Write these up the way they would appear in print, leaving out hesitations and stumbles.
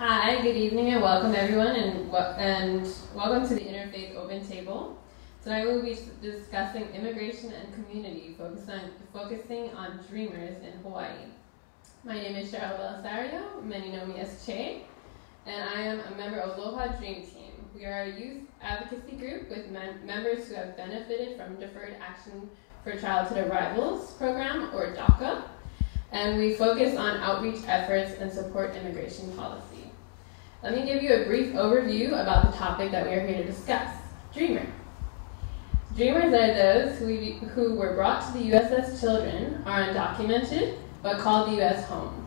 Hi, good evening and welcome everyone and welcome to the Interfaith Open Table. Tonight we'll be discussing immigration and community, focusing on dreamers in Hawaii. My name is Cheryl Belisario, many know me as Che, and I am a member of Aloha Dream Team. We are a youth advocacy group with members who have benefited from Deferred Action for Childhood Arrivals program, or DACA, and we focus on outreach efforts and support immigration policy. Let me give you a brief overview about the topic that we are here to discuss, dreamer. Dreamers are those who were brought to the U.S. as children, are undocumented, but call the U.S. home.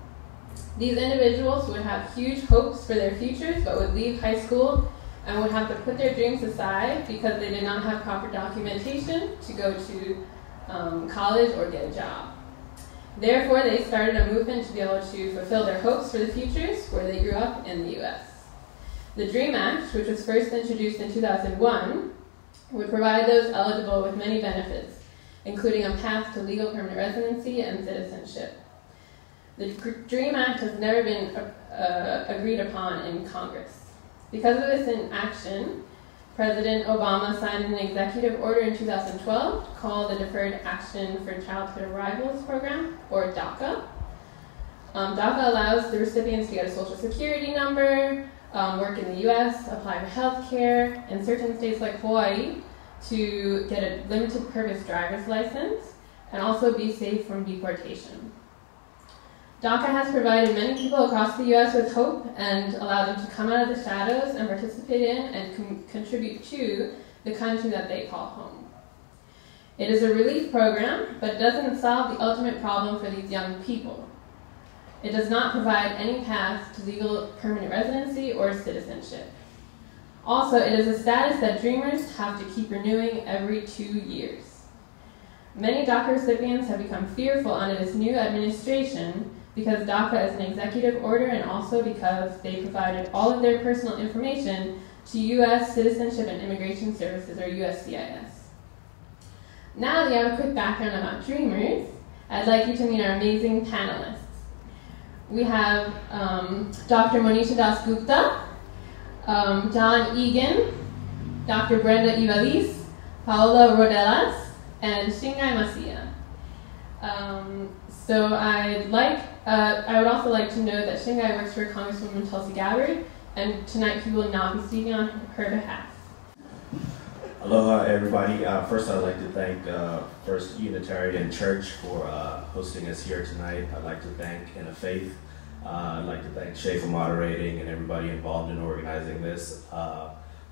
These individuals would have huge hopes for their futures, but would leave high school and would have to put their dreams aside because they did not have proper documentation to go to college or get a job. Therefore, they started a movement to be able to fulfill their hopes for the futures where they grew up in the U.S. The DREAM Act, which was first introduced in 2001, would provide those eligible with many benefits, including a path to legal permanent residency and citizenship. The DREAM Act has never been agreed upon in Congress. Because of this inaction, President Obama signed an executive order in 2012 called the Deferred Action for Childhood Arrivals program, or DACA. DACA allows the recipients to get a social security number, work in the U.S., apply for health care, in certain states like Hawaii, to get a limited purpose driver's license, and also be safe from deportation. DACA has provided many people across the U.S. with hope and allowed them to come out of the shadows and participate in and contribute to the country that they call home. It is a relief program, but it doesn't solve the ultimate problem for these young people. It does not provide any path to legal permanent residency or citizenship. Also, it is a status that dreamers have to keep renewing every 2 years. Many DACA recipients have become fearful under this new administration because DACA is an executive order and also because they provided all of their personal information to U.S. Citizenship and Immigration Services, or USCIS. Now that you have a quick background about dreamers, I'd like you to meet our amazing panelists. We have Dr. Monisha Dasgupta, John Egan, Dr. Brenda Ivalis, Paola Rodelas, and Shingai Masia. I would also like to know that Shingai works for Congresswoman Tulsi Gabbard, and tonight he will not be speaking on her behalf. Aloha, everybody. First, I'd like to thank First Unitarian Church for hosting us here tonight. I'd like to thank Interfaith. I'd like to thank Shay for moderating and everybody involved in organizing this.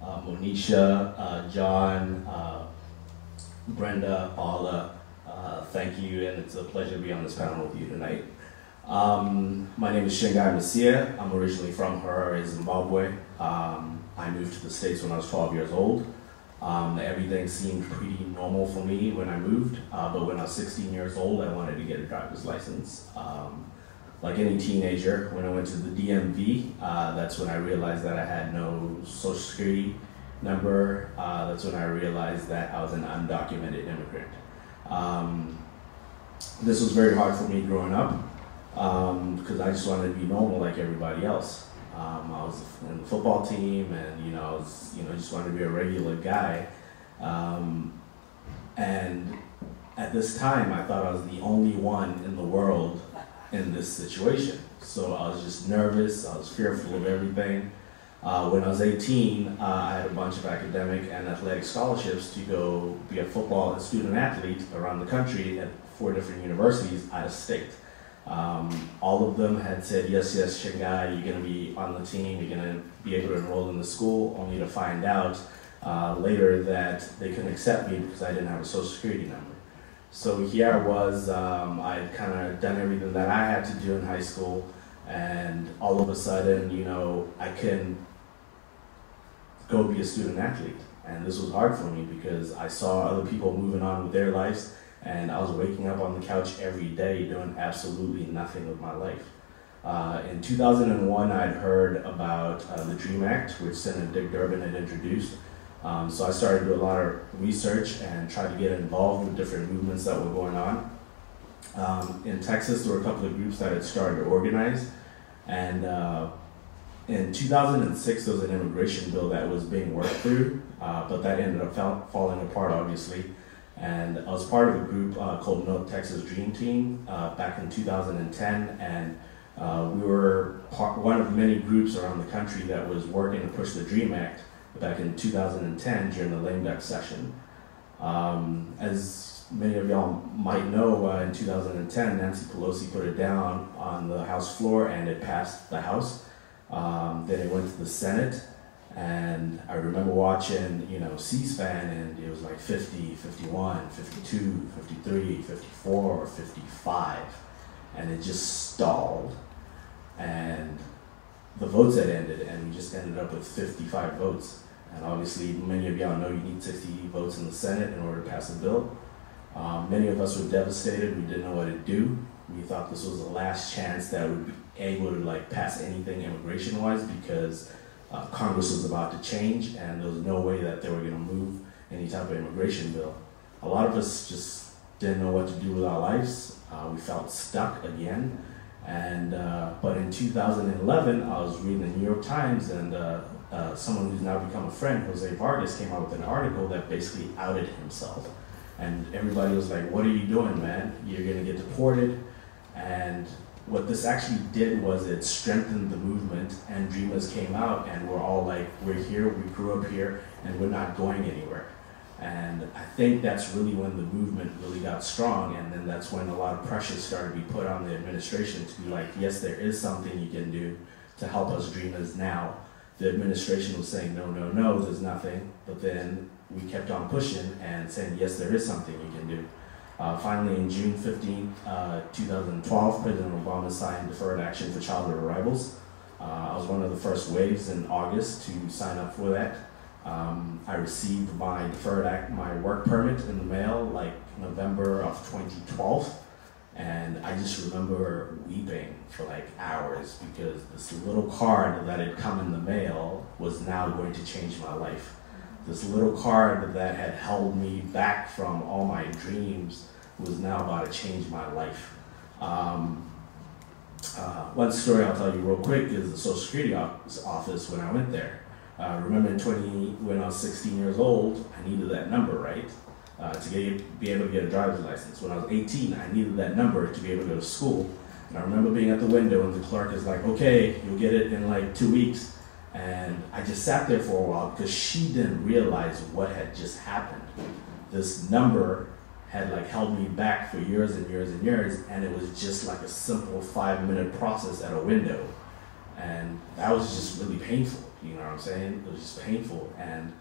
Monisha, John, Brenda, Paula, thank you, and it's a pleasure to be on this panel with you tonight. My name is Shingai Masia. I'm originally from Harare, Zimbabwe. I moved to the States when I was 12 years old. Everything seemed pretty normal for me when I moved, but when I was 16 years old, I wanted to get a driver's license. Like any teenager, when I went to the DMV, that's when I realized that I had no social security number. That's when I realized that I was an undocumented immigrant. This was very hard for me growing up because I just wanted to be normal like everybody else. I was in the football team, and I was, just wanted to be a regular guy. And at this time, I thought I was the only one in the world in this situation. So I was just nervous. I was fearful of everything. When I was 18, I had a bunch of academic and athletic scholarships to go be a football and student athlete around the country at 4 different universities out of state. All of them had said, yes, Shingai, you're going to be on the team, you're going to be able to enroll in the school, only to find out later that they couldn't accept me because I didn't have a social security number. So here I was, I had kind of done everything that I had to do in high school, and all of a sudden, I couldn't go be a student athlete. And this was hard for me because I saw other people moving on with their lives, and I was waking up on the couch every day doing absolutely nothing with my life. In 2001, I'd heard about the DREAM Act, which Senator Dick Durbin had introduced. So I started to do a lot of research and try to get involved with different movements that were going on. In Texas, there were a couple of groups that had started to organize, and in 2006, there was an immigration bill that was being worked through, but that ended up falling apart, obviously. And I was part of a group called North Texas Dream Team back in 2010, and we were one of many groups around the country that was working to push the DREAM Act back in 2010 during the lame duck session. As many of y'all might know, in 2010, Nancy Pelosi put it down on the House floor and it passed the House. Then it went to the Senate, and I remember watching, C-SPAN, and it was like 50, 51, 52, 53, 54, 55, and it just stalled, and the votes had ended, and we just ended up with 55 votes. And obviously, many of y'all know you need 60 votes in the Senate in order to pass a bill. Many of us were devastated. We didn't know what to do. We thought this was the last chance that we'd be able to pass anything immigration-wise, because Congress was about to change, and there was no way that they were going to move any type of immigration bill. A lot of us just didn't know what to do with our lives. We felt stuck again. And but in 2011, I was reading the New York Times, and someone who's now become a friend, Jose Vargas, came out with an article that basically outed himself. And everybody was like, "What are you doing, man? You're going to get deported." And what this actually did was it strengthened the movement, and Dreamers came out, and we're all like, we're here, we grew up here, and we're not going anywhere. And I think that's really when the movement really got strong, and then that's when a lot of pressure started to be put on the administration to be like, yes, there is something you can do to help us Dreamers now. The administration was saying, no, no, no, there's nothing, but then we kept on pushing and saying, yes, there is something you can do. Finally, in June 15, 2012, President Obama signed Deferred Action for Childhood Arrivals. I was one of the first waves in August to sign up for that. I received my my work permit in the mail like November of 2012, and I just remember weeping for like hours, because this little card that had come in the mail was now going to change my life. This little card that had held me back from all my dreams was now about to change my life. One story I'll tell you real quick is the Social Security office when I went there. Remember when I was 16 years old, I needed that number, right? To be able to get a driver's license. When I was 18, I needed that number to be able to go to school. And I remember being at the window and the clerk is like, okay, you'll get it in like 2 weeks. And I just sat there for a while because she didn't realize what had just happened. This number had like held me back for years and years and years, and it was just like a simple 5-minute process at a window. And that was just really painful, you know what I'm saying? It was just painful. And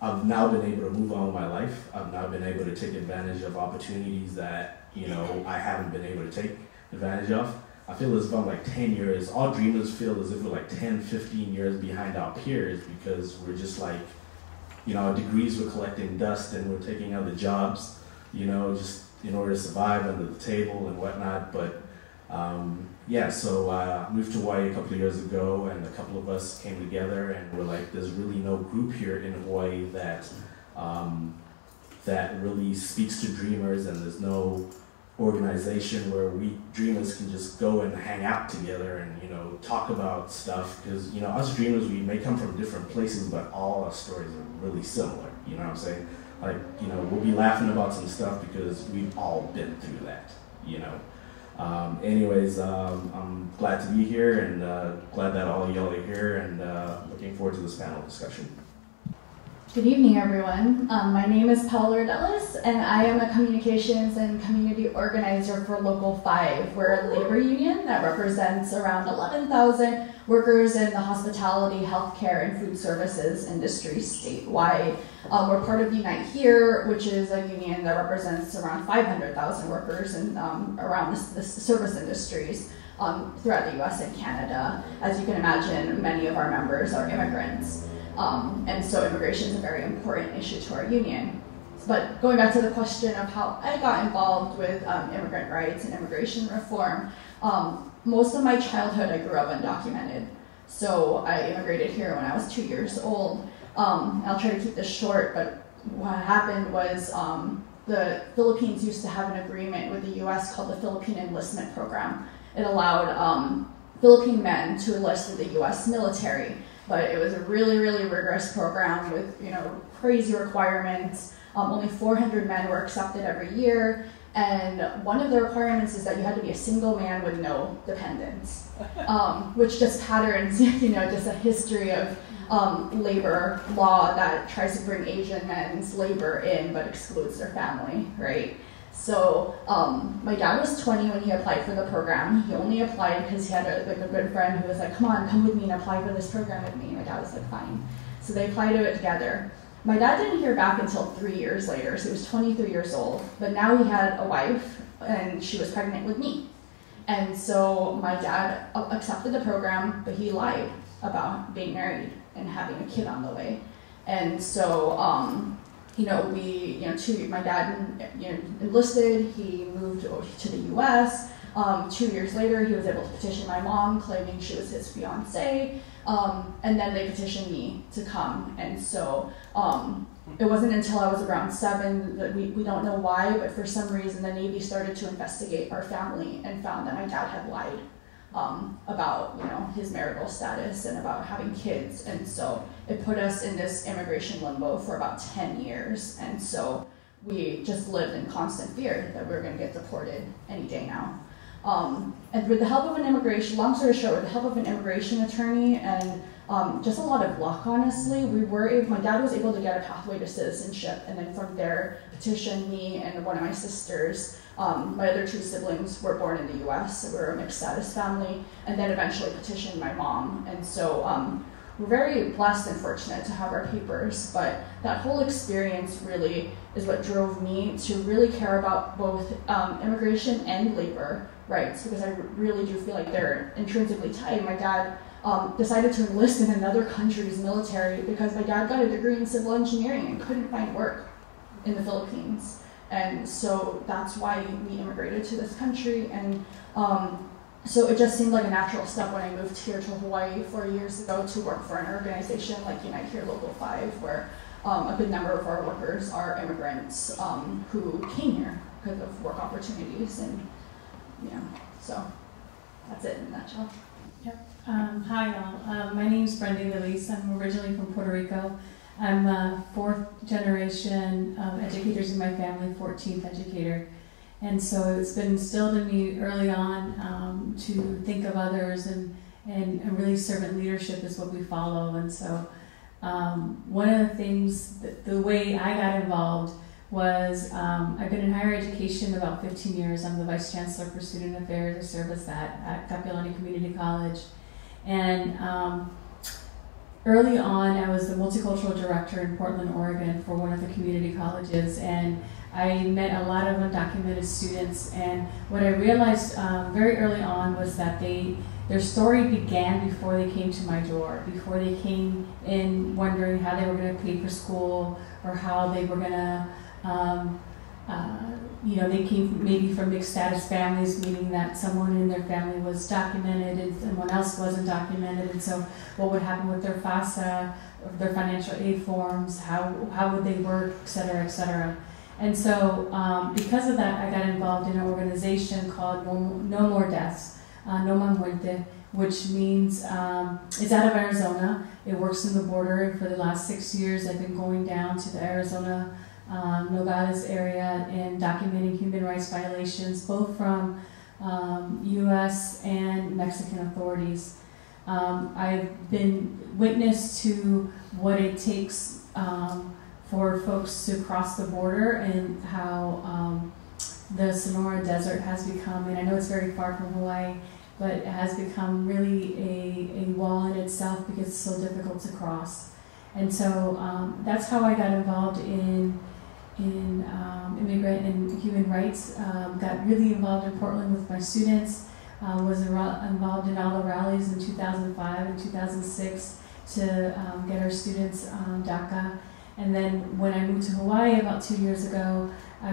I've now been able to move on with my life. I've now been able to take advantage of opportunities that, I haven't been able to take advantage of. I feel as if I'm like 10 years, all Dreamers feel as if we're like 10, 15 years behind our peers, because we're just like, our degrees were collecting dust and we're taking other jobs, just in order to survive under the table and whatnot. But so I moved to Hawaii a couple of years ago, and a couple of us came together and we're like, there's really no group here in Hawaii that that really speaks to Dreamers, and there's no organization where we Dreamers can just go and hang out together and talk about stuff, because us Dreamers, we may come from different places, but all our stories are really similar. You know what I'm saying? Like, we'll be laughing about some stuff because we've all been through that. Anyways, I'm glad to be here, and glad that all y'all are here, and looking forward to this panel discussion. Good evening, everyone. My name is Paula Rodellis, and I am a communications and community organizer for Local 5. We're a labor union that represents around 11,000 workers in the hospitality, healthcare, and food services industries statewide. We're part of Unite Here, which is a union that represents around 500,000 workers in around the service industries throughout the US and Canada. As you can imagine, many of our members are immigrants. And so immigration is a very important issue to our union. But going back to the question of how I got involved with immigrant rights and immigration reform, most of my childhood I grew up undocumented. So I immigrated here when I was 2 years old. I'll try to keep this short, but what happened was the Philippines used to have an agreement with the US called the Philippine Enlistment Program. It allowed Philippine men to enlist in the U.S. military. But it was a really, really rigorous program with, crazy requirements. Only 400 men were accepted every year. And one of the requirements is that you had to be a single man with no dependents, which just patterns, just a history of labor law that tries to bring Asian men's labor in but excludes their family, right? So my dad was 20 when he applied for the program. He only applied because he had a good friend who was like, come with me and apply for this program with me. My dad was like, fine. So they applied to it together. My dad didn't hear back until 3 years later, so he was 23 years old. But now he had a wife, and she was pregnant with me. And so my dad accepted the program, but he lied about being married and having a kid on the way. And so, my dad, enlisted. He moved to the U.S. 2 years later, he was able to petition my mom, claiming she was his fiancée. And then they petitioned me to come. And so it wasn't until I was around 7 that we don't know why, but for some reason the Navy started to investigate our family and found that my dad had lied about his marital status and about having kids. And so it put us in this immigration limbo for about 10 years. And so we just lived in constant fear that we were going to get deported any day now. And with the help of long story short, with the help of an immigration attorney and just a lot of luck, honestly, my dad was able to get a pathway to citizenship, and then from there petitioned me and one of my sisters. My other 2 siblings were born in the U.S., so we're a mixed status family, and then eventually petitioned my mom. And so we're very blessed and fortunate to have our papers, but that whole experience really is what drove me to really care about both immigration and labor rights, because I really do feel like they're intrinsically tied. My dad decided to enlist in another country's military because my dad got a degree in civil engineering and couldn't find work in the Philippines. And so that's why we immigrated to this country. And so it just seemed like a natural step when I moved here to Hawaii 4 years ago to work for an organization like Unite Here Local 5, where a good number of our workers are immigrants who came here because of work opportunities. And so that's it in a nutshell. Yep. Hi, y'all. My name is Brenda Luis. I'm originally from Puerto Rico. I'm a 4th generation educators in my family, 14th educator. And so it's been instilled in me early on to think of others, and really servant leadership is what we follow. And so one of the things, the way I got involved was I've been in higher education about 15 years. I'm the Vice Chancellor for Student Affairs. I serve as that at Kapiolani Community College. And early on, I was the Multicultural Director in Portland, Oregon for one of the community colleges. And I met a lot of undocumented students. And what I realized very early on was that their story began before they came to my door, before they came in wondering how they were going to pay for school or how they were going to they came maybe from mixed status families, meaning that someone in their family was documented and someone else wasn't documented. And so what would happen with their FAFSA, their financial aid forms, how would they work, et cetera, et cetera. And so because of that, I got involved in an organization called No More Deaths, No Más Muerte, which means it's out of Arizona. It works in the border, and for the last 6 years I've been going down to the Arizona Nogales area and documenting human rights violations, both from U.S. and Mexican authorities. I've been witness to what it takes for folks to cross the border and how the Sonora Desert has become, and I know it's very far from Hawaii, but it has become really a wall in itself because it's so difficult to cross. And so that's how I got involved in immigrant and human rights. Got really involved in Portland with my students. Was involved in all the rallies in 2005 and 2006 to get our students DACA. And then when I moved to Hawaii about 2 years ago, I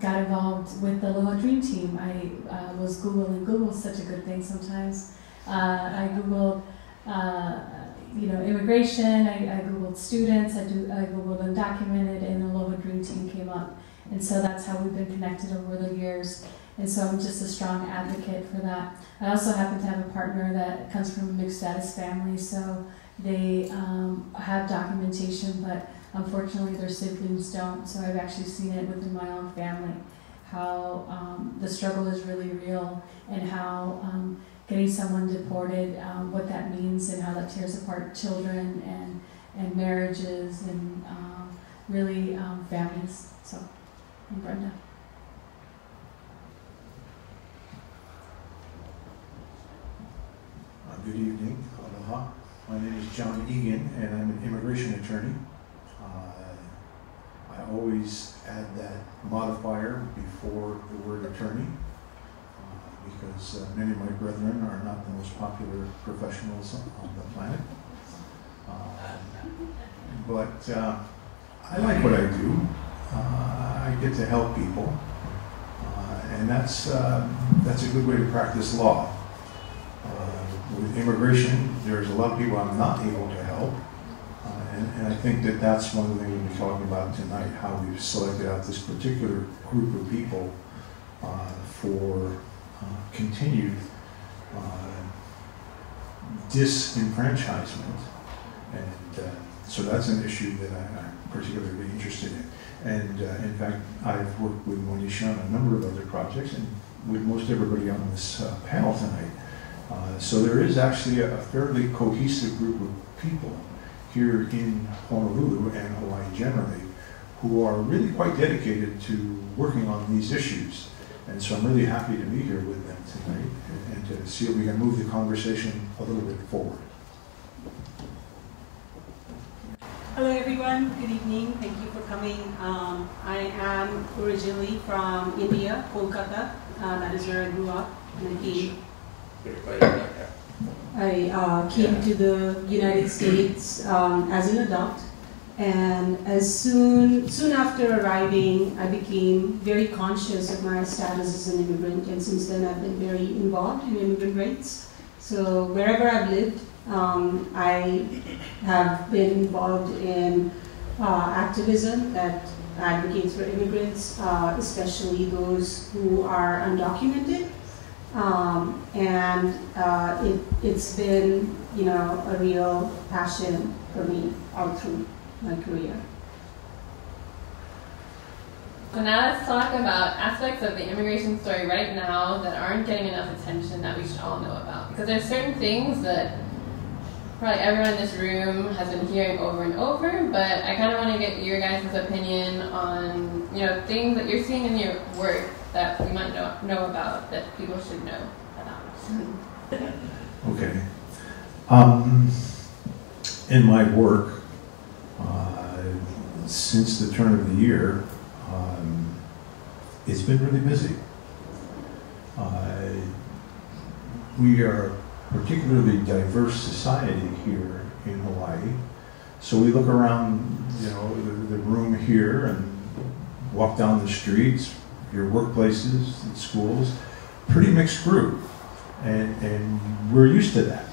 got involved with the Aloha Dream Team. I was Googling. Google's such a good thing sometimes. I Googled immigration, I Googled students, I Googled undocumented, and the Aloha Dream Team came up. And so that's how we've been connected over the years. And so I'm just a strong advocate for that. I also happen to have a partner that comes from a mixed status family, so they have documentation, but unfortunately their siblings don't. So I've actually seen it within my own family, how the struggle is really real, and how getting someone deported, what that means and how that tears apart children and marriages and really families. So, I'm Brenda. Good evening, aloha. My name is John Egan, and I'm an immigration attorney. I always add that modifier before the word attorney, because many of my brethren are not the most popular professionals on the planet. But I like what I do. I get to help people, and that's a good way to practice law. With immigration, there's a lot of people I'm not able to help, and I think that that's one of the things we'll be talking about tonight, how we've selected out this particular group of people for continued disenfranchisement, and so that's an issue that I'm particularly interested in. And in fact, I've worked with Monisha on a number of other projects, and with most everybody on this panel tonight. So there is actually a fairly cohesive group of people here in Honolulu and Hawaii generally who are really quite dedicated to working on these issues. And so I'm really happy to be here with them tonight and to see if we can move the conversation a little bit forward. Hello everyone, good evening, thank you for coming. I am originally from India, Kolkata, that is where I grew up, and I came to the United States as an adult, and soon after arriving, I became very conscious of my status as an immigrant, and since then I've been very involved in immigrant rights. So wherever I've lived, I have been involved in activism that advocates for immigrants, especially those who are undocumented. It's been, a real passion for me all through my career. So now let's talk about aspects of the immigration story right now that aren't getting enough attention that we should all know about. Because there's certain things that probably everyone in this room has been hearing over and over, but I kind of want to get your guys' opinion on, things that you're seeing in your work that we might know about, that people should know about. Okay. In my work, since the turn of the year, it's been really busy. We are a particularly diverse society here in Hawaii, so we look around, the room here and walk down the streets, your workplaces and schools, pretty mixed group, and we're used to that.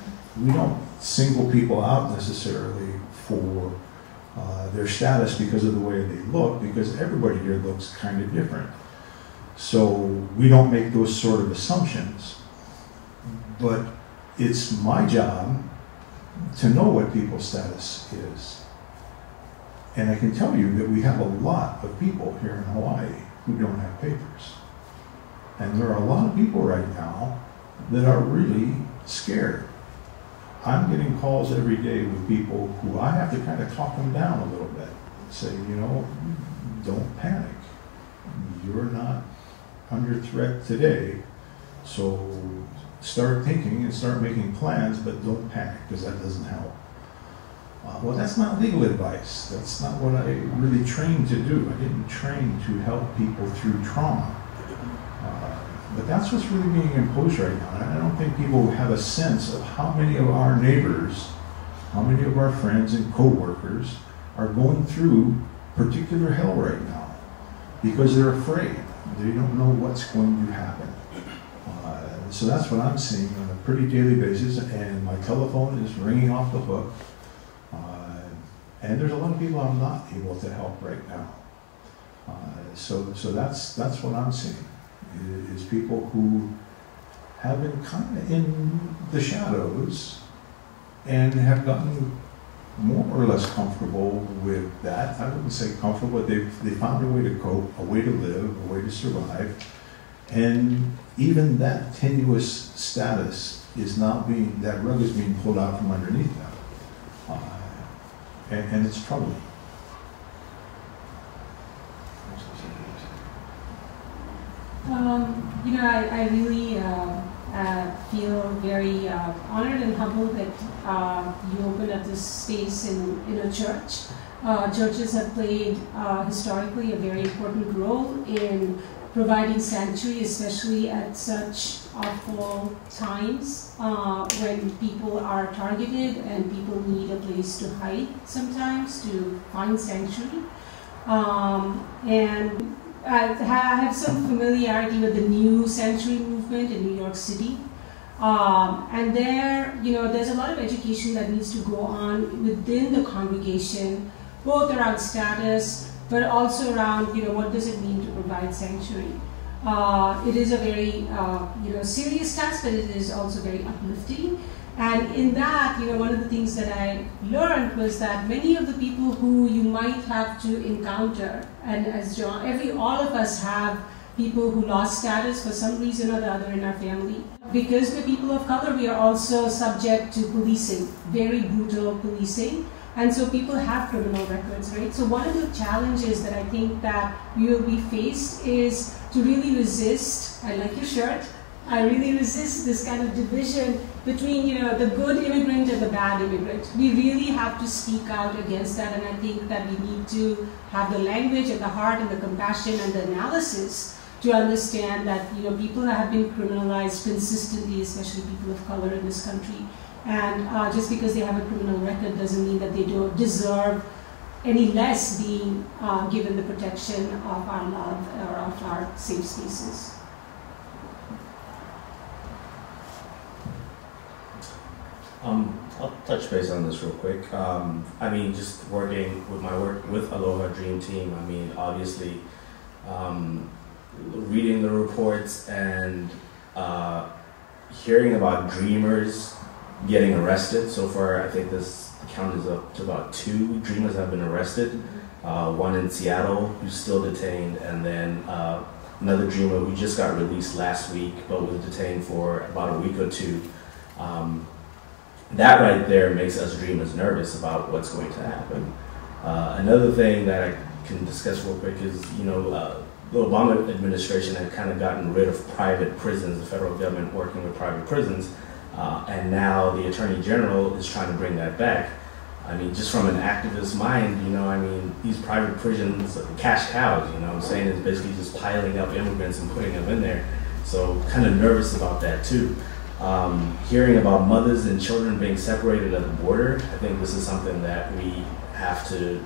We don't single people out necessarily for their status because of the way they look, because everybody here looks kind of different. So we don't make those sort of assumptions, but it's my job to know what people's status is. And I can tell you that we have a lot of people here in Hawaii who don't have papers. And there are a lot of people right now that are really scared. I'm getting calls every day with people who I have to kind of talk them down a little bit. Say, don't panic. You're not under threat today, so start thinking and start making plans, but don't panic, because that doesn't help. Well, that's not legal advice. That's not what I really trained to do. I didn't train to help people through trauma. But that's what's really being imposed right now. And I don't think people have a sense of how many of our neighbors, how many of our friends and co-workers are going through particular hell right now because they're afraid. They don't know what's going to happen. So that's what I'm seeing on a pretty daily basis, and my telephone is ringing off the hook. And there's a lot of people I'm not able to help right now. So that's what I'm seeing. is people who have been kind of in the shadows and have gotten more or less comfortable with that. I wouldn't say comfortable, but they found a way to cope, a way to live, a way to survive. And even that tenuous status is not being, that rug is being pulled out from underneath them. And it's troubling. I really feel very honored and humbled that you opened up this space in a church. Churches have played historically a very important role in providing sanctuary, especially at such awful times when people are targeted and people need a place to hide sometimes to find sanctuary. And I have some familiarity with the new sanctuary movement in New York City. And there, there's a lot of education that needs to go on within the congregation, both around status, but also around, what does it mean to provide sanctuary. It is a very, serious task, but it is also very uplifting. And in that, one of the things that I learned was that many of the people who you might have to encounter, and as John, all of us have people who lost status for some reason or the other in our family. Because we're people of color, we are also subject to policing, very brutal policing. And so people have criminal records, right? So one of the challenges that I think that we will be faced is to really resist, I like your shirt, I really resist this kind of division between, the good immigrant and the bad immigrant. We really have to speak out against that, and I think that we need to have the language and the heart and the compassion and the analysis to understand that, people have been criminalized consistently, especially people of color in this country. And just because they have a criminal record doesn't mean that they don't deserve any less being given the protection of our love or of our safe spaces. I'll touch base on this real quick. Just working with my work with Aloha Dream Team, obviously, reading the reports and hearing about dreamers getting arrested. So far, I think this count is up to about 2 dreamers have been arrested. One in Seattle who's still detained, and then another dreamer who just got released last week but was detained for about a week or 2. That right there makes us dreamers nervous about what's going to happen. Another thing that I can discuss real quick is, the Obama administration had kind of gotten rid of private prisons, the federal government working with private prisons, and now the Attorney General is trying to bring that back. Just from an activist mind, these private prisons, cash cows, it's basically just piling up immigrants and putting them in there. So kind of nervous about that too. Hearing about mothers and children being separated at the border, I think this is something that we have to,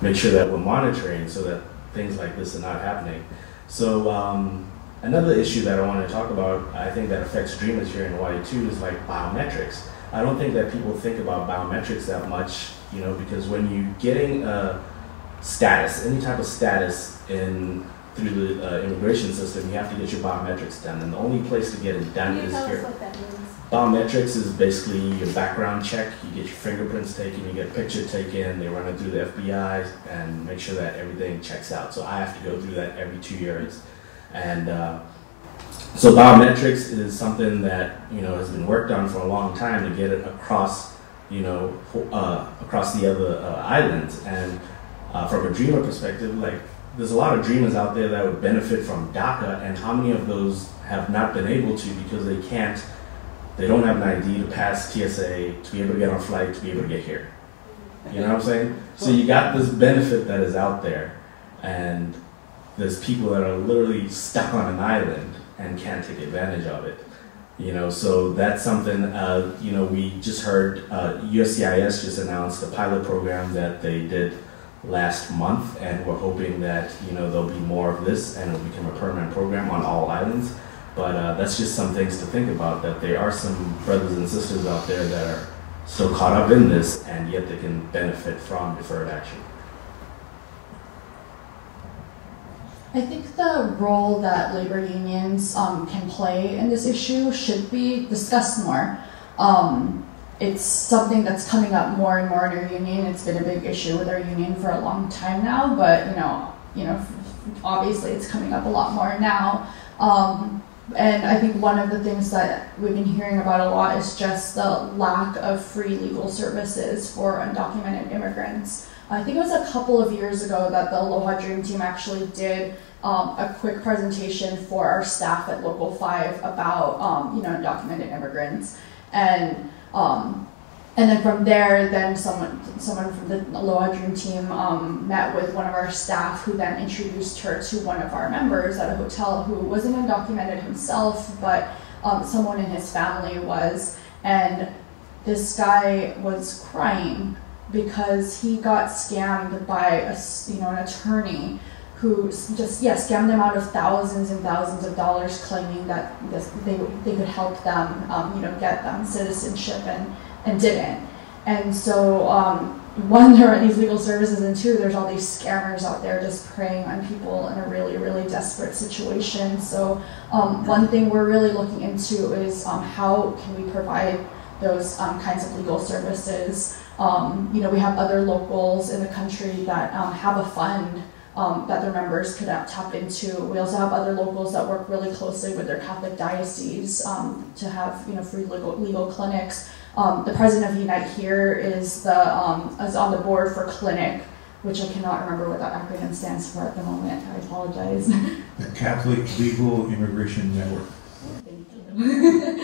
make sure that we're monitoring so that things like this are not happening. So another issue that I want to talk about, I think that affects dreamers here in Hawaii too, is like biometrics. I don't think that people think about biometrics that much, because when you're getting a status, any type of status through the immigration system, you have to get your biometrics done, and the only place to get it done is here. Can you tell us what that means? Biometrics is basically your background check. You get your fingerprints taken, you get a picture taken, they run it through the FBI and make sure that everything checks out. So I have to go through that every 2 years. And so biometrics is something that, has been worked on for a long time to get it across, across the other islands. And from a dreamer perspective, there's a lot of dreamers out there that would benefit from DACA, and how many of those have not been able to because they don't have an ID to pass TSA, to be able to get on a flight, to be able to get here. You know what I'm saying? So you got this benefit that is out there, and there's people that are literally stuck on an island and can't take advantage of it. So that's something, we just heard USCIS just announced a pilot program that they did last month, and we're hoping that there'll be more of this and it'll become a permanent program on all islands. But that's just some things to think about, that there are some brothers and sisters out there that are still caught up in this, and yet they can benefit from deferred action. I think the role that labor unions can play in this issue should be discussed more. It's something that's coming up more and more in our union. It's been a big issue with our union for a long time now, but obviously it's coming up a lot more now. And I think one of the things that we've been hearing about a lot is just the lack of free legal services for undocumented immigrants. I think it was a couple of years ago that the Aloha Dream Team actually did a quick presentation for our staff at Local 5 about undocumented immigrants, and then from there, then someone from the Aloha Dream Team met with one of our staff, who then introduced her to one of our members at a hotel who wasn't undocumented himself, but someone in his family was, and this guy was crying because he got scammed by an attorney who just scammed them out of thousands and thousands of dollars, claiming that they could help them get them citizenship, and didn't. And so one, there are these legal services, and two, there's all these scammers out there just preying on people in a really, really desperate situation. So one thing we're really looking into is how can we provide those kinds of legal services. We have other locals in the country that have a fund that their members could tap into. We also have other locals that work really closely with their Catholic diocese to have free legal clinics. The president of Unite here is on the board for Clinic, which I cannot remember what that acronym stands for at the moment. I apologize. The Catholic Legal Immigration Network. Thank you.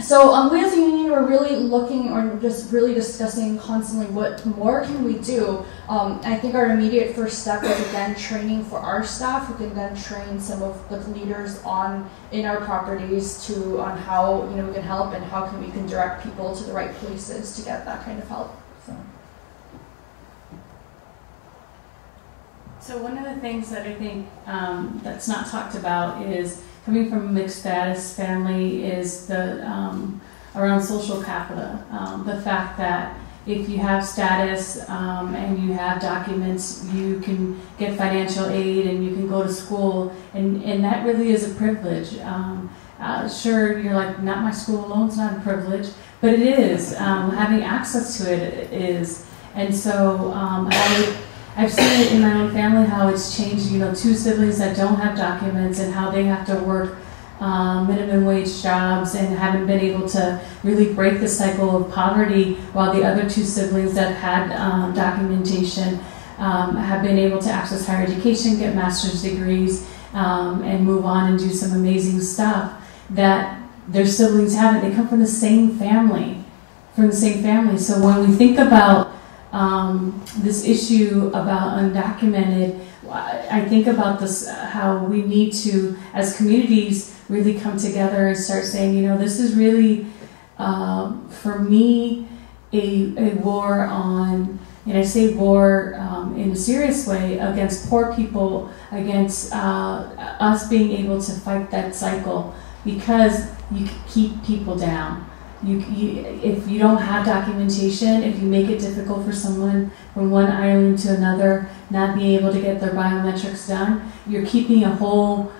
So we as a union, we're really looking, or just really discussing constantly what more can we do. I think our immediate first step is, again, training for our staff, who can then train some of the leaders in our properties on how we can help, and how we can direct people to the right places to get that kind of help. So one of the things that I think that's not talked about is, coming from a mixed status family, is the around social capital. The fact that if you have status and you have documents, you can get financial aid and you can go to school, and that really is a privilege. Sure, you're like, not my school alone's not a privilege, but it is. Having access to it is. And so I've seen it in my own family, how it's changed, two siblings that don't have documents, and how they have to work minimum wage jobs and haven't been able to really break the cycle of poverty, while the other two siblings that had documentation have been able to access higher education, get master's degrees, and move on and do some amazing stuff that their siblings haven't. They come from the same family, So when we think about this issue about undocumented, I think about this, how we need to, as communities, really come together and start saying, this is really, for me, a war on, and I say war in a serious way, against poor people, against us being able to fight that cycle, because you keep people down. If you don't have documentation, if you make it difficult for someone from one island to another not being able to get their biometrics done, you're keeping a whole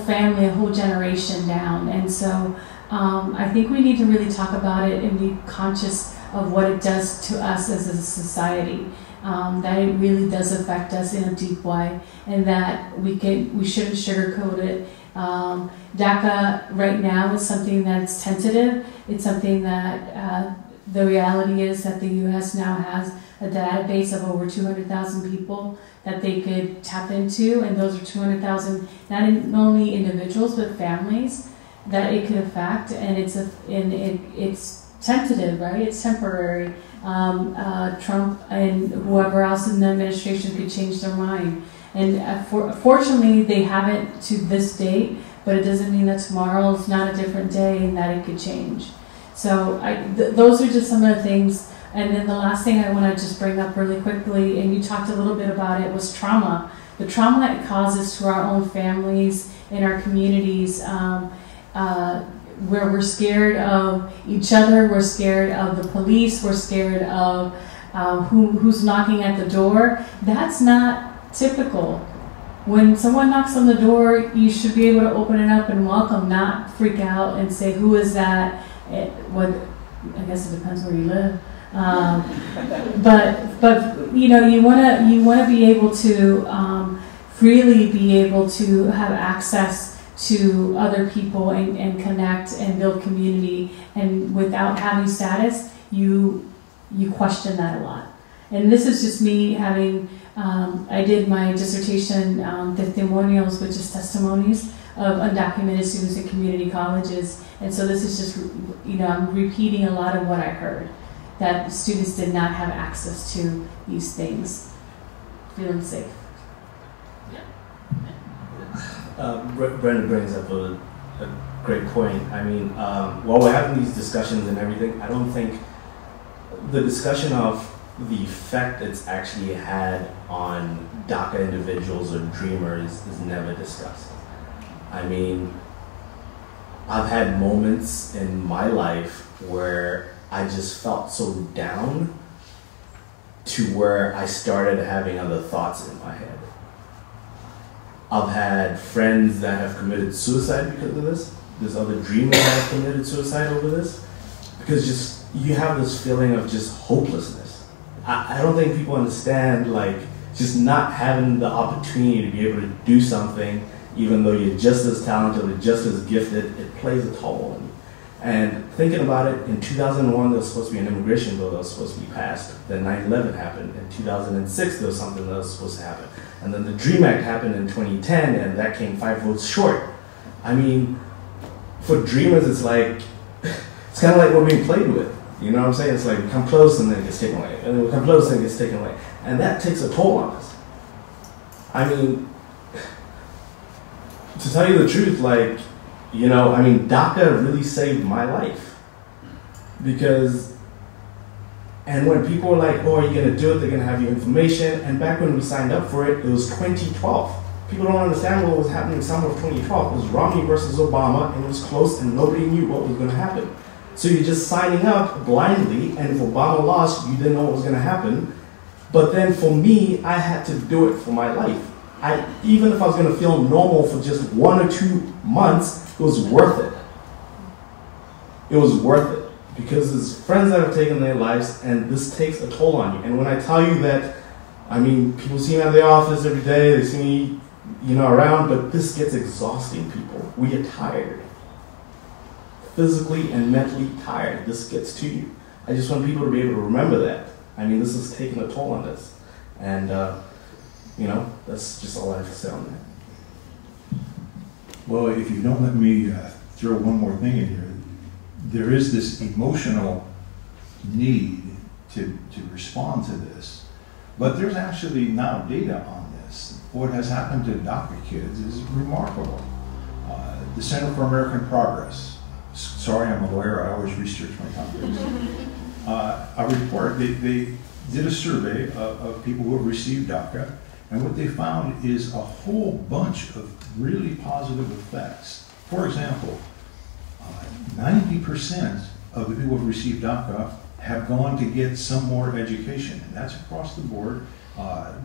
family, a whole generation down. And so I think we need to really talk about it and be conscious of what it does to us as a society. That it really does affect us in a deep way, and that we shouldn't sugarcoat it. DACA right now is something that's tentative. It's something that the reality is that the U.S. now has a database of over 200,000 people that they could tap into, and those are 200,000 not only individuals but families that it could affect, and it's tentative, right? It's temporary. Trump and whoever else in the administration could change their mind. And fortunately, they haven't to this date, but it doesn't mean that tomorrow is not a different day and that it could change. So those are just some of the things. And then the last thing I want to just bring up really quickly, and you talked a little bit about it, was trauma. The trauma it causes to our own families and our communities, where we're scared of each other, we're scared of the police, we're scared of who's knocking at the door. That's not typical. when someone knocks on the door, you should be able to open it up and welcome, not freak out and say, who is that? I guess it depends where you live. But you know, you wanna be able to freely be able to have access to other people and connect and build community, and without having status, you question that a lot. And this is just me having, I did my dissertation, testimonials, which is testimonies of undocumented students in community colleges. And so this is just, you know, I'm repeating a lot of what I heard, that students did not have access to these things, feeling safe. Brenda brings up a great point. I mean, while we're having these discussions and everything, I don't think the discussion of the effect it's actually had on DACA individuals or dreamers is never discussed. I mean, I've had moments in my life where I just felt so down to where I started having other thoughts in my head. I've had friends that have committed suicide because of this. There's other dreamers that have committed suicide over this. Because just, you have this feeling of just hopelessness. I don't think people understand, like, just not having the opportunity to be able to do something, even though you're just as talented or just as gifted, it plays a toll on you. And thinking about it, in 2001, there was supposed to be an immigration bill that was supposed to be passed. Then 9/11 happened. In 2006, there was something that was supposed to happen. And then the DREAM Act happened in 2010, and that came 5 votes short. I mean, for dreamers, it's like, it's kind of like we're being played with. You know what I'm saying? It's like we come close and then it gets taken away. And then we come close and it gets taken away. And that takes a toll on us. I mean, to tell you the truth, like, you know, I mean, DACA really saved my life. Because, and when people were like, oh, are you going to do it? They're going to have your information. And back when we signed up for it, it was 2012. People don't understand what was happening in summer of 2012. It was Romney versus Obama, and it was close, and nobody knew what was going to happen. So you're just signing up blindly, and if Obama lost, you didn't know what was going to happen. But then for me, I had to do it for my life. Even if I was going to feel normal for just 1 or 2 months, it was worth it. It was worth it. Because there's friends that have taken their lives, and this takes a toll on you. And when I tell you that, I mean, people see me at the office every day, they see me, you know, around, but this gets exhausting, people. We get tired. Physically and mentally tired. This gets to you. I just want people to be able to remember that. I mean, this is taking a toll on us. And, you know, that's just all I have to say on that. Well, if you don't let me throw one more thing in here, there is this emotional need to respond to this, but there's actually now data on this. What has happened to DACA kids is remarkable. The Center for American Progress, sorry I'm a lawyer, I always research my topics, a report, they did a survey of people who have received DACA, and what they found is a whole bunch of really positive effects. For example, 90% of the people who have received DACA have gone to get some more education, and that's across the board.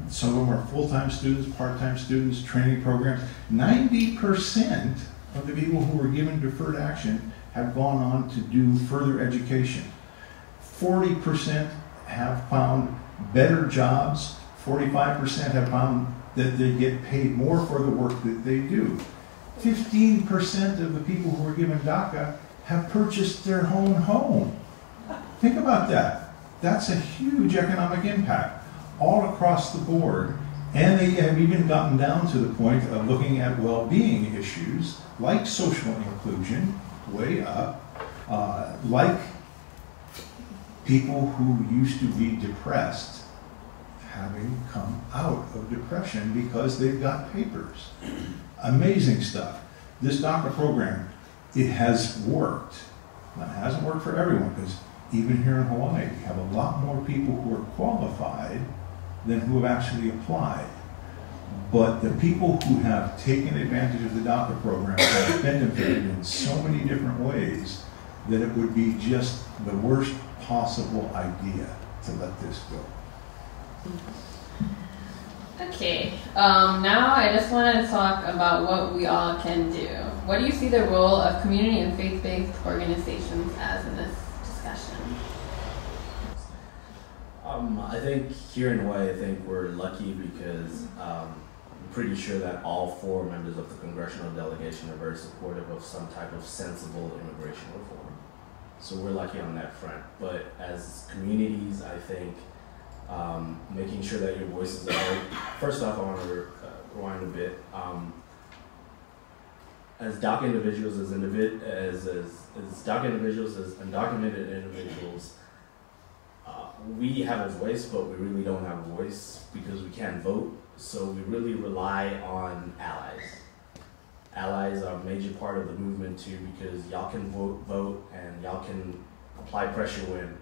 Some of them are full-time students, part-time students, training programs. 90% of the people who were given deferred action have gone on to do further education. 40% have found better jobs. 45% have found that they get paid more for the work that they do. 15% of the people who were given DACA have purchased their own home. Think about that. That's a huge economic impact all across the board. And they have even gotten down to the point of looking at well-being issues like social inclusion, way up, like people who used to be depressed having come out of depression because they've got papers. Amazing stuff. This DACA program, it has worked. Now, it hasn't worked for everyone, because even here in Hawaii, we have a lot more people who are qualified than who have actually applied. But the people who have taken advantage of the DACA program have benefited in so many different ways that it would be just the worst possible idea to let this go. Okay, now I just want to talk about what we all can do. What do you see the role of community and faith-based organizations as in this discussion? I think here in Hawaii, I think we're lucky because I'm pretty sure that all 4 members of the congressional delegation are very supportive of some type of sensible immigration reform. So we're lucky on that front. But as communities, I think making sure that your voices are heard. First off, I want to rewind a bit. As DACA individuals, as DACA individuals, as undocumented individuals, we have a voice, but we really don't have a voice because we can't vote. So we really rely on allies. Allies are a major part of the movement too, because y'all can vote, and y'all can apply pressure when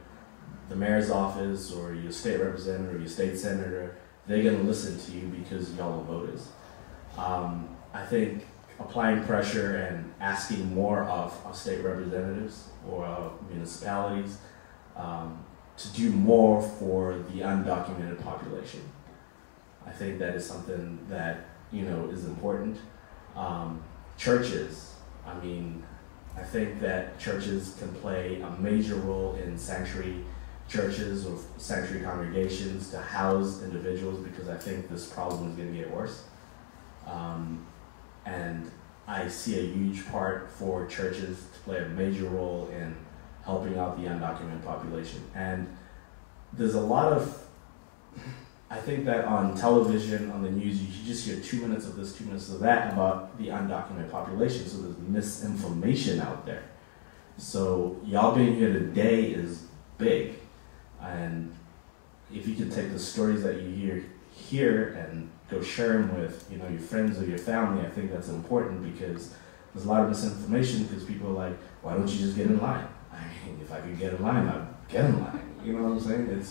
the mayor's office or your state representative or your state senator, they're gonna listen to you because y'all are voters. I think applying pressure and asking more of our state representatives or municipalities to do more for the undocumented population. I think that is something that is important. Churches, I think that churches can play a major role in sanctuary churches or sanctuary congregations to house individuals, because I think this problem is going to get worse. And I see a huge part for churches to play a major role in helping out the undocumented population. And there's a lot of, I think that on television, on the news, you just hear 2 minutes of this, 2 minutes of that about the undocumented population, so there's misinformation out there. So y'all being here today is big. And if you can take the stories that you hear here and go share them with your friends or your family, I think that's important, because there's a lot of misinformation because people are like, why don't you just get in line? If I could get in line, I'd get in line. You know what I'm saying?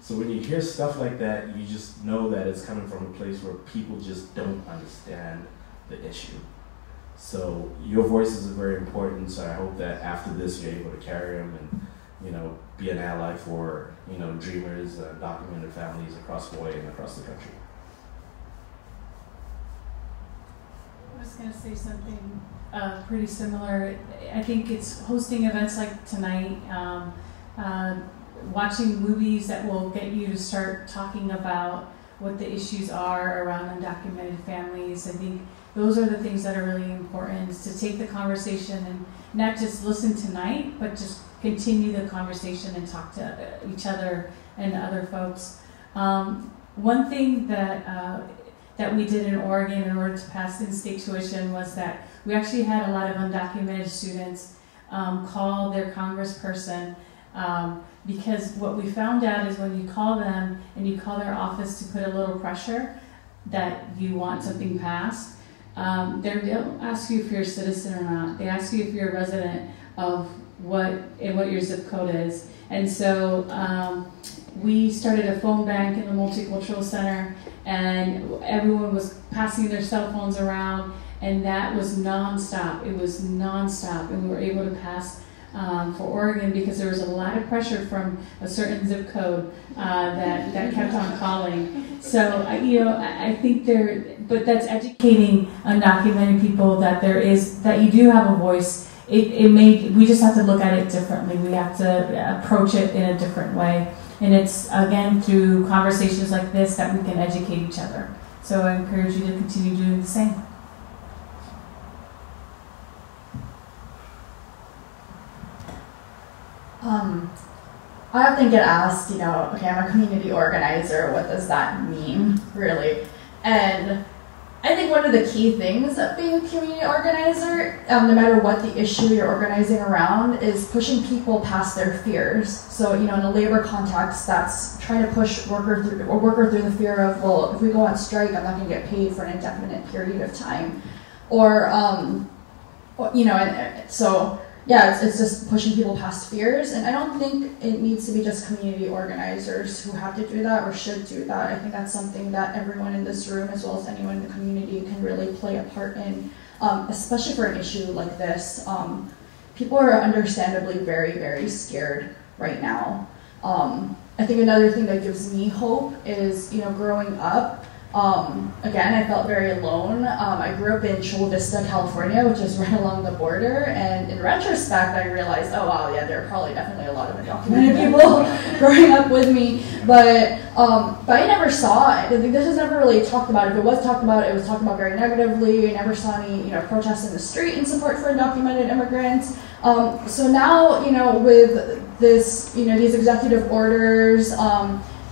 So when you hear stuff like that, you just know that it's coming from a place where people just don't understand the issue. So your voices are very important, so I hope that after this you're able to carry them and be an ally for dreamers, documented families across Hawaii and across the country. I was going to say something pretty similar. I think it's hosting events like tonight, watching movies that will get you to start talking about what the issues are around undocumented families. I think those are the things that are really important, is to take the conversation and not just listen tonight, but just continue the conversation and talk to each other and other folks. One thing that we did in Oregon in order to pass in-state tuition was that we actually had a lot of undocumented students call their congressperson, because what we found out is when you call them and you call their office to put a little pressure that you want something passed, they don't ask you if you're a citizen or not. They ask you if you're a resident of what your zip code is. And so we started a phone bank in the Multicultural Center, and everyone was passing their cell phones around, and that was nonstop. It was nonstop, and we were able to pass for Oregon because there was a lot of pressure from a certain zip code that kept on calling. So I think but that's educating undocumented people that you do have a voice. We just have to look at it differently. We have to approach it in a different way. And it's, again, through conversations like this that we can educate each other. So I encourage you to continue doing the same. I often get asked, okay, I'm a community organizer, what does that mean, really? And I think one of the key things of being a community organizer, no matter what the issue you're organizing around, is pushing people past their fears. So, in a labor context, that's trying to push a worker through the fear of, well, if we go on strike, I'm not going to get paid for an indefinite period of time. Or, it's just pushing people past fears. And I don't think it needs to be just community organizers who have to do that or should do that. I think that's something that everyone in this room, as well as anyone in the community, can really play a part in, especially for an issue like this. People are understandably very, very scared right now. I think another thing that gives me hope is, growing up, again, I felt very alone. I grew up in Chula Vista, California, which is right along the border, and in retrospect, I realized, oh wow, yeah, there are probably definitely a lot of undocumented people growing up with me, but I never saw it. This was never really talked about. If it was talked about, it was talked about very negatively. I never saw any, protests in the street in support for undocumented immigrants. So now, with this, these executive orders,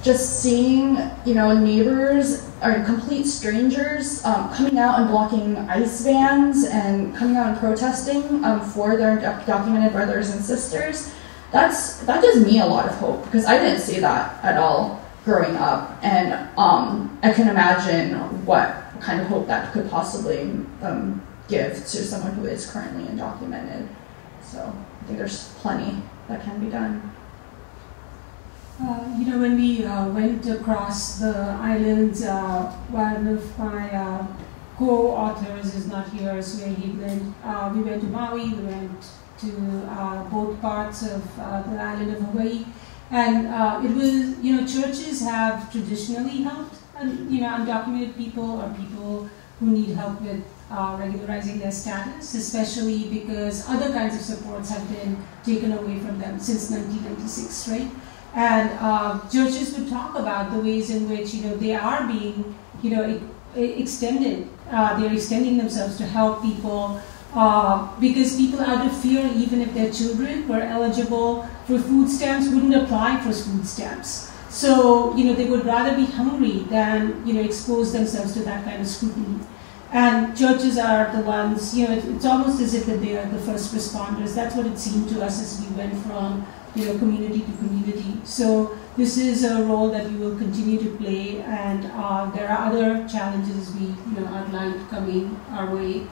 just seeing, neighbors or complete strangers coming out and blocking ICE vans and coming out and protesting for their documented brothers and sisters, that gives me a lot of hope, because I didn't see that at all growing up, and I can imagine what kind of hope that could possibly give to someone who is currently undocumented. So I think there's plenty that can be done. When we went across the island, one of my co-authors is not here, so we went to Maui, we went to both parts of the island of Hawaii, and it was, churches have traditionally helped, undocumented people or people who need help with regularizing their status, especially because other kinds of supports have been taken away from them since 1996, right? And churches would talk about the ways in which they are being extended. They're extending themselves to help people because people, out of fear, even if their children were eligible for food stamps, wouldn't apply for food stamps. So they would rather be hungry than expose themselves to that kind of scrutiny. And churches are the ones. It's almost as if that they are the first responders. That's what it seemed to us as we went from community to community. So this is a role that we will continue to play, and there are other challenges we outlined coming our way.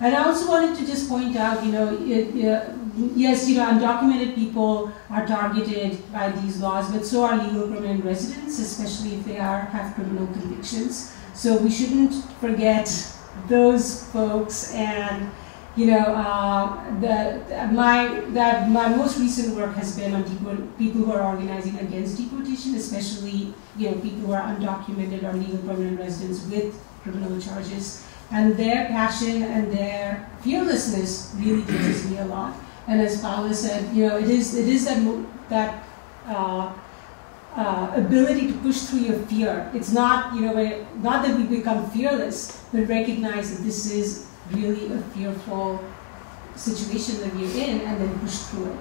And I also wanted to just point out, yes, undocumented people are targeted by these laws, but so are legal permanent residents, especially if they have criminal convictions. So we shouldn't forget those folks, and my most recent work has been on people who are organizing against deportation, especially people who are undocumented or legal permanent residents with criminal charges, and their passion and their fearlessness really touches me a lot. And as Paula said, it is that ability to push through your fear. It's not not that we become fearless, but recognize that this is really a fearful situation that we're in, and then push through it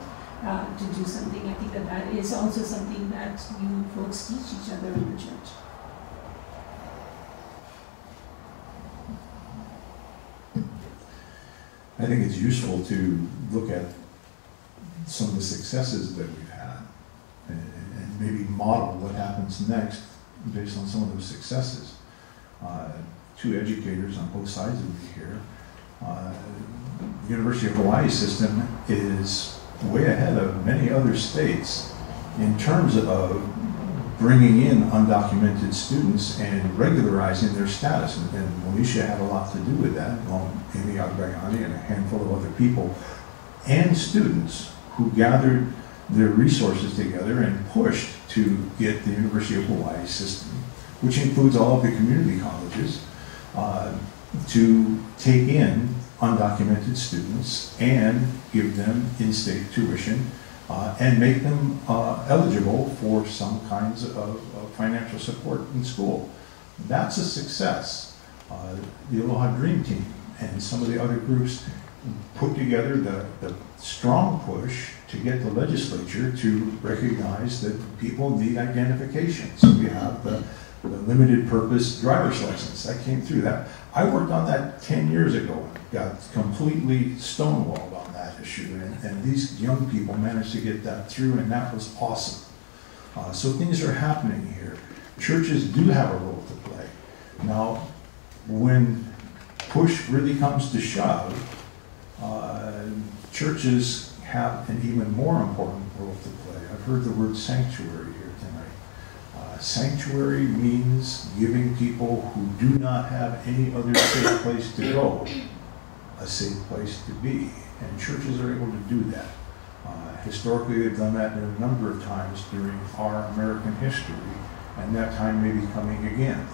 to do something. I think that is also something that you folks teach each other in the church. I think it's useful to look at some of the successes that we've had and maybe model what happens next based on some of those successes. Two educators on both sides of me here. The University of Hawaii system is way ahead of many other states in terms of bringing in undocumented students and regularizing their status. And Monisha had a lot to do with that, along with Amy Agbayani and a handful of other people, and students who gathered their resources together and pushed to get the University of Hawaii system, which includes all of the community colleges, to take in undocumented students and give them in-state tuition and make them eligible for some kinds of financial support in school. That's a success. The Aloha Dream Team and some of the other groups put together the strong push to get the legislature to recognize that people need identification. So we have the limited purpose driver's license. That came through that. I worked on that 10 years ago, got completely stonewalled on that issue, and these young people managed to get that through, and that was awesome. So things are happening here. Churches do have a role to play. Now, when push really comes to shove, churches have an even more important role to play. I've heard the word sanctuary here tonight. Sanctuary means giving people who do not have any other safe place to go a safe place to be, and churches are able to do that. Historically, they've done that a number of times during our American history, and that time may be coming again.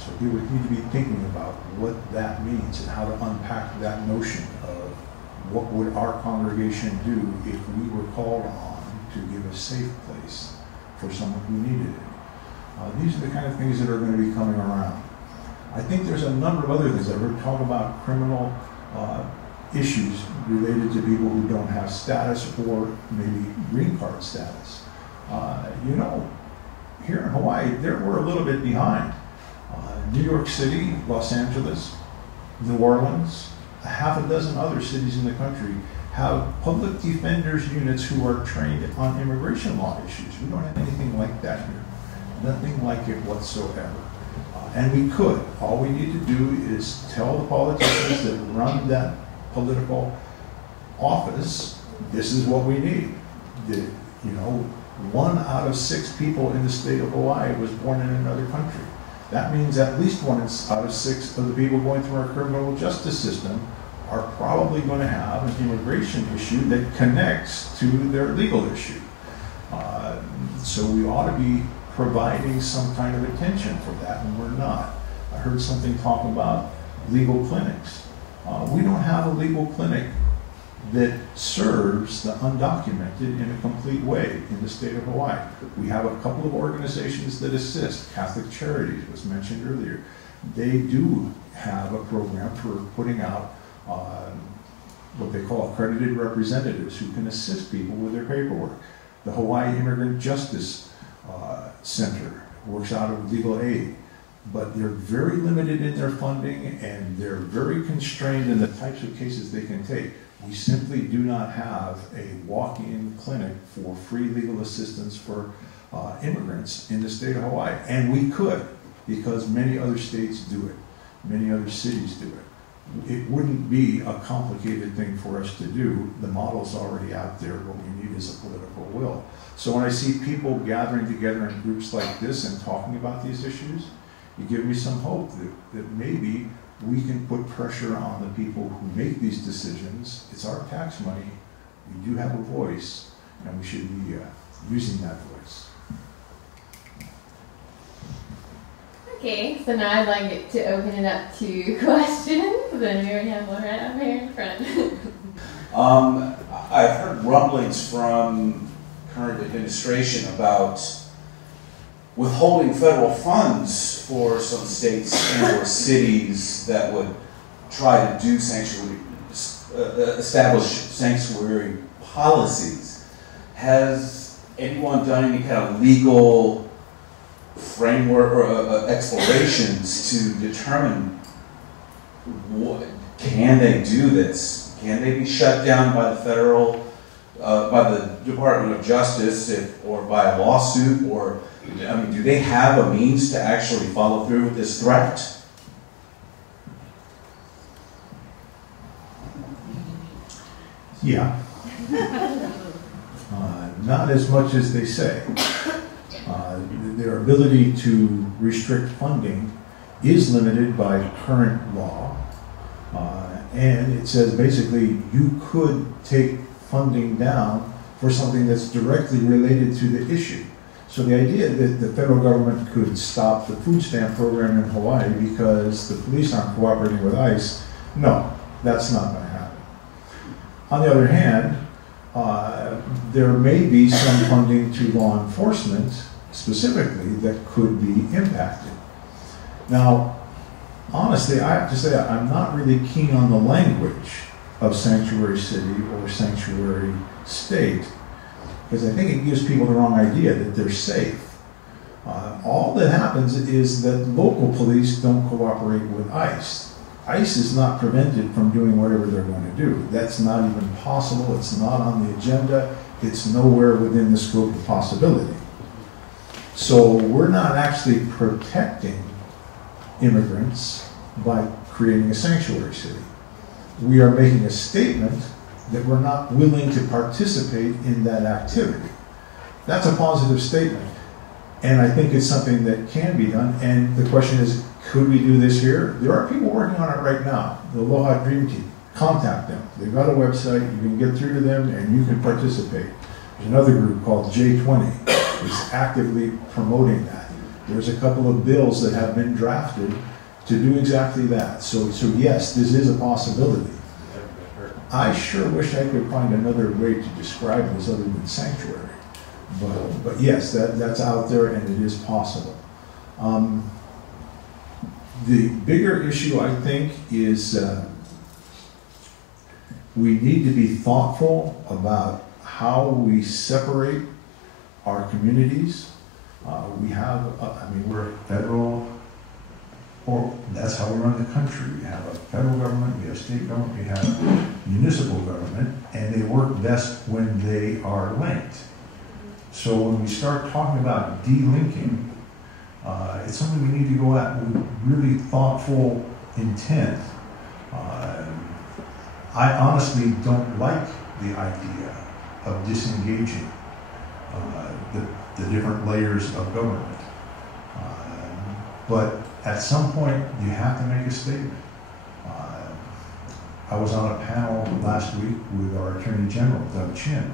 So he would need to be thinking about what that means and how to unpack that notion of what would our congregation do if we were called on to give a safe place for someone who needed it. These are the kind of things that are going to be coming around. I think there's a number of other things. I've heard talk about criminal issues related to people who don't have status or maybe green card status. You know, here in Hawaii, we're a little bit behind. New York City, Los Angeles, New Orleans, a half a dozen other cities in the country have public defenders units who are trained on immigration law issues. We don't have anything like that here. Nothing like it whatsoever. And we could. All we need to do is tell the politicians that run that political office, this is what we need. You know, 1 out of 6 people in the state of Hawaii was born in another country. That means at least 1 out of 6 of the people going through our criminal justice system are probably going to have an immigration issue that connects to their legal issue. So we ought to be providing some kind of attention for that, and we're not. I heard something talk about legal clinics. We don't have a legal clinic that serves the undocumented in a complete way in the state of Hawaii. We have a couple of organizations that assist. Catholic Charities was mentioned earlier. They do have a program for putting out what they call accredited representatives who can assist people with their paperwork. The Hawaii Immigrant Justice Center works out of legal aid, but they're very limited in their funding and they're very constrained in the types of cases they can take. We simply do not have a walk-in clinic for free legal assistance for immigrants in the state of Hawaii. And we could, because many other states do it. Many other cities do it. It wouldn't be a complicated thing for us to do. The model's already out there. What we need is a political will. So when I see people gathering together in groups like this and talking about these issues, you give me some hope that maybe we can put pressure on the people who make these decisions. It's our tax money. We do have a voice, and we should be using that voice. Okay, so now I'd like to open it up to questions. Then we already have one right up here in front. I've heard rumblings from current administration about withholding federal funds for some states and or cities that would try to do establish sanctuary policies. Has anyone done any kind of legal framework or explorations to determine can they do this? Can they be shut down by the by the Department of Justice or by a lawsuit? Or, I mean, do they have a means to actually follow through with this threat? Yeah. Not as much as they say. Their ability to restrict funding is limited by current law. And it says basically you could take funding down for something that's directly related to the issue. So the idea that the federal government could stop the food stamp program in Hawaii because the police aren't cooperating with ICE, no, that's not going to happen. On the other hand, there may be some funding to law enforcement specifically that could be impacted. Now, honestly, I have to say I'm not really keen on the language of sanctuary city or sanctuary state, because I think it gives people the wrong idea that they're safe. All that happens is that local police don't cooperate with ICE. ICE is not prevented from doing whatever they're going to do. That's not even possible. It's not on the agenda. It's nowhere within the scope of possibility. So we're not actually protecting immigrants by creating a sanctuary city. We are making a statement that we're not willing to participate in that activity. That's a positive statement. And I think it's something that can be done. And the question is, could we do this here? There are people working on it right now. The Aloha Dream Team. Contact them. They've got a website. You can get through to them and you can participate. There's another group called J20 that's actively promoting that. There's a couple of bills that have been drafted to do exactly that. So yes, this is a possibility. I sure wish I could find another way to describe this other than sanctuary. But yes, that's out there and it is possible. The bigger issue, I think, is we need to be thoughtful about how we separate our communities. We have, we're federal, or that's how we run the country. We have a federal government, we have state government, we have municipal government, and they work best when they are linked. So when we start talking about delinking, it's something we need to go at with really thoughtful intent. I honestly don't like the idea of disengaging the different layers of government. But at some point, you have to make a statement. I was on a panel last week with our Attorney General, Doug Chin,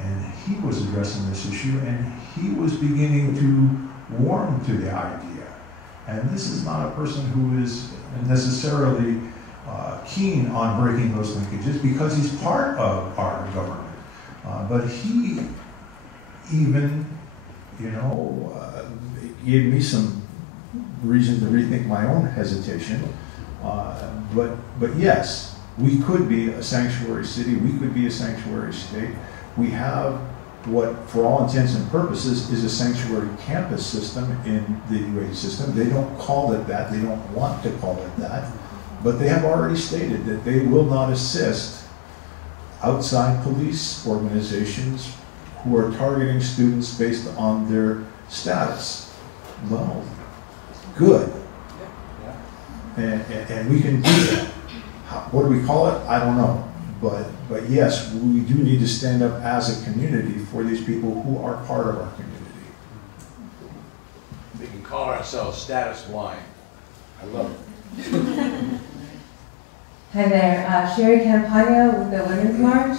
and he was addressing this issue, and he was beginning to warm to the idea. And this is not a person who is necessarily keen on breaking those linkages because he's part of our government. But he even, gave me some reason to rethink my own hesitation. But yes, we could be a sanctuary city, we could be a sanctuary state. We have what, for all intents and purposes, is a sanctuary campus system in the UAE system. They don't call it that, they don't want to call it that, but they have already stated that they will not assist outside police organizations who are targeting students based on their status. Well, good. And we can do that. What do we call it? I don't know. But yes, we do need to stand up as a community for these people who are part of our community. We can call ourselves status blind. I love it. Hi there, Sherry Campagna with the Women's March.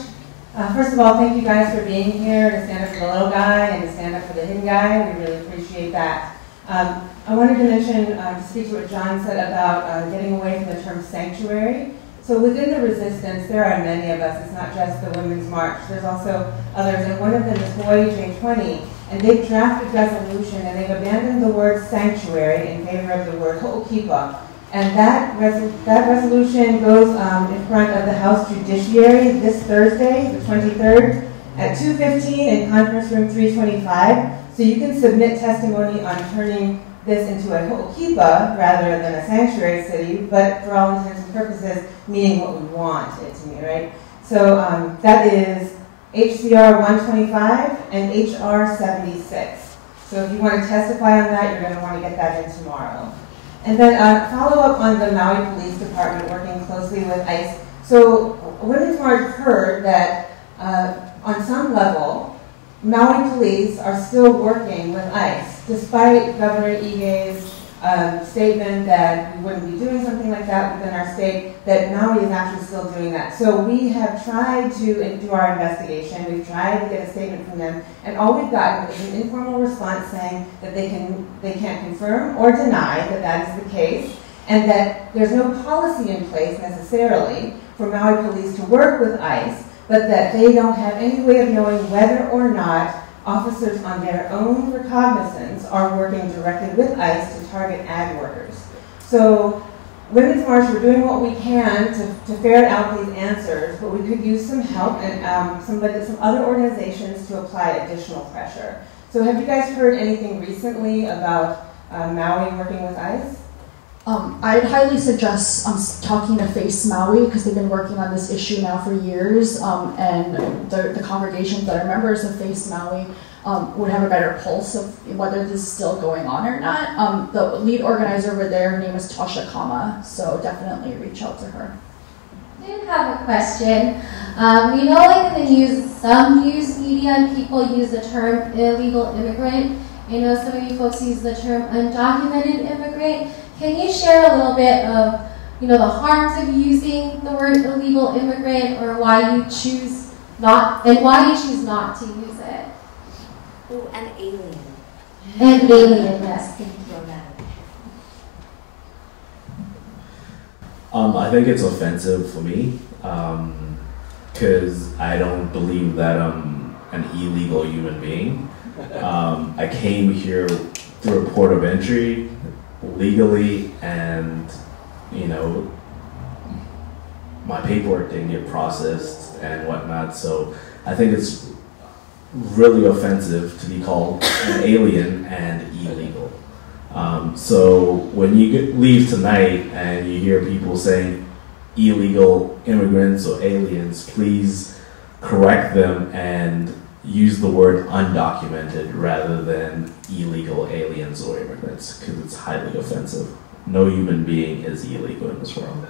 First of all, thank you guys for being here to stand up for the little guy and to stand up for the hidden guy. We really appreciate that. I wanted to mention, to speak to what John said about getting away from the term sanctuary. So within the resistance, there are many of us. It's not just the Women's March. There's also others, and one of them is Hawaii J20, and they've drafted resolution, and they've abandoned the word sanctuary in favor of the word ho'okipa. And that resolution goes in front of the House Judiciary this Thursday, the 23rd, at 2:15 in Conference Room 325. So you can submit testimony on turning this into a ho'okipa rather than a sanctuary city, but for all intents and purposes, meaning what we want it to mean, right? So that is HCR 125 and HR 76. So if you want to testify on that, you're going to want to get that in tomorrow. And then follow up on the Maui Police Department working closely with ICE. So Women's March heard that on some level, Maui police are still working with ICE, despite Governor Ige's statement that we wouldn't be doing something like that within our state, that Maui is actually still doing that. So we have tried to do our investigation, we've tried to get a statement from them, and all we've gotten is an informal response saying that they can't confirm or deny that that is the case, and that there's no policy in place necessarily for Maui police to work with ICE, but that they don't have any way of knowing whether or not officers on their own recognizance are working directly with ICE to target ag workers. So Women's March, we're doing what we can to ferret out these answers, but we could use some help and some other organizations to apply additional pressure. So have you guys heard anything recently about Maui working with ICE? I'd highly suggest talking to Face Maui because they've been working on this issue now for years, and the congregations that are members of Face Maui would have a better pulse of whether this is still going on or not. The lead organizer over there, her name is Tasha Kama, so definitely reach out to her. I did have a question. We know like in the news, some news media people use the term illegal immigrant. I know some of you folks use the term undocumented immigrant. Can you share a little bit of, the harms of using the word illegal immigrant, or why you choose not to use it? Ooh, an alien. And alien, yes, thank you. I think it's offensive for me, because I don't believe that I'm an illegal human being. I came here through a port of entry legally, and my paperwork didn't get processed and whatnot, so I think it's really offensive to be called an alien and illegal. So when you leave tonight and you hear people saying illegal immigrants or aliens, please correct them and use the word undocumented rather than illegal aliens or immigrants, because it's highly offensive. No human being is illegal in this world.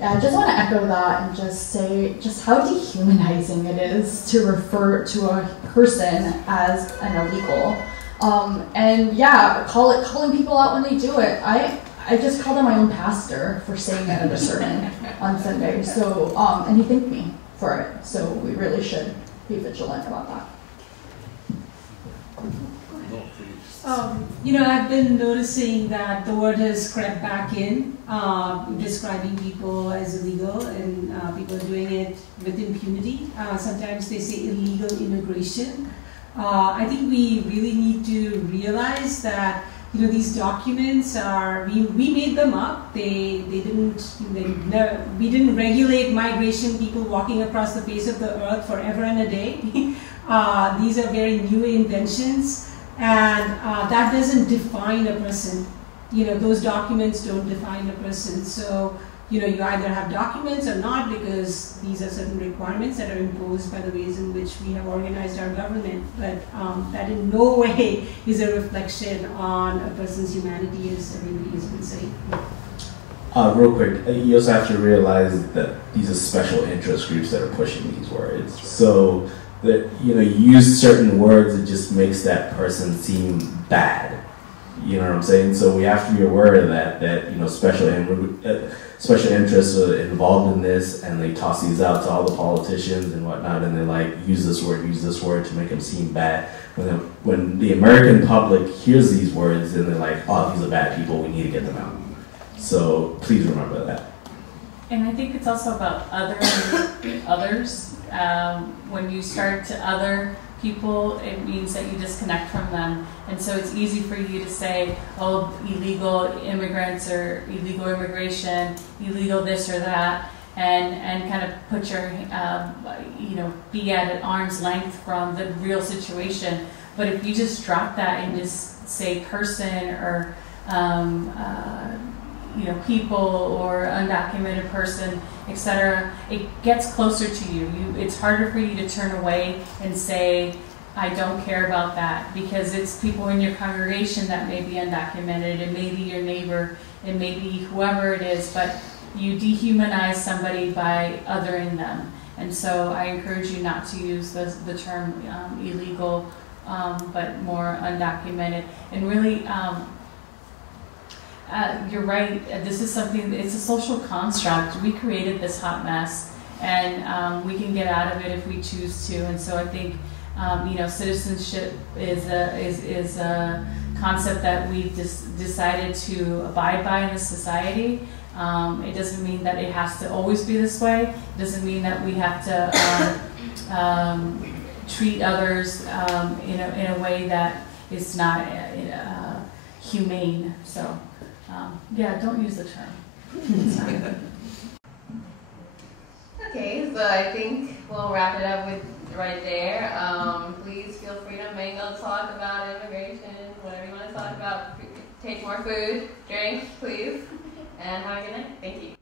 Yeah, I just want to echo that and just say just how dehumanizing it is to refer to a person as an illegal. And yeah, calling people out when they do it. I just called out my own pastor for saying that at a sermon on Sunday. So and he thanked me for it. So we really should be vigilant about that. I've been noticing that the word has crept back in, describing people as illegal, and people doing it with impunity. Sometimes they say illegal immigration. I think we really need to realize that these documents we made them up. We didn't regulate migration, people walking across the face of the earth forever and a day. These are very new inventions. And that doesn't define a person. Those documents don't define a person. So, you either have documents or not, because these are certain requirements that are imposed by the ways in which we have organized our government. But that in no way is a reflection on a person's humanity, as everybody has been saying. Real quick, you also have to realize that these are special interest groups that are pushing these words. So that you use certain words, it just makes that person seem bad. You know what I'm saying? So we have to be aware of that special interests are involved in this, and they toss these out to all the politicians and whatnot, and they're like, use this word to make them seem bad. When the American public hears these words, then they're like, oh, these are bad people, we need to get them out. So please remember that. And I think it's also about others. When you start to other people, it means that you disconnect from them. And so it's easy for you to say, oh, illegal immigrants or illegal immigration, illegal this or that, and kind of put your, be at an arm's length from the real situation. But if you just drop that and just say person or, people or undocumented person, etc., it gets closer to you. It's harder for you to turn away and say, I don't care about that, because it's people in your congregation that may be undocumented, it may be your neighbor, it may be whoever it is, but you dehumanize somebody by othering them. And so I encourage you not to use the term illegal, but more undocumented. And really, you're right, this is something, it's a social construct. We created this hot mess, and we can get out of it if we choose to. And so I think citizenship is a concept that we've decided to abide by in this society. It doesn't mean that it has to always be this way. It doesn't mean that we have to treat others in a way that is not humane. So, don't use the term. Okay, so I think we'll wrap it up with right there. Please feel free to mingle, talk about immigration, whatever you want to talk about. Take more food, drink, please, and have a good night. Thank you.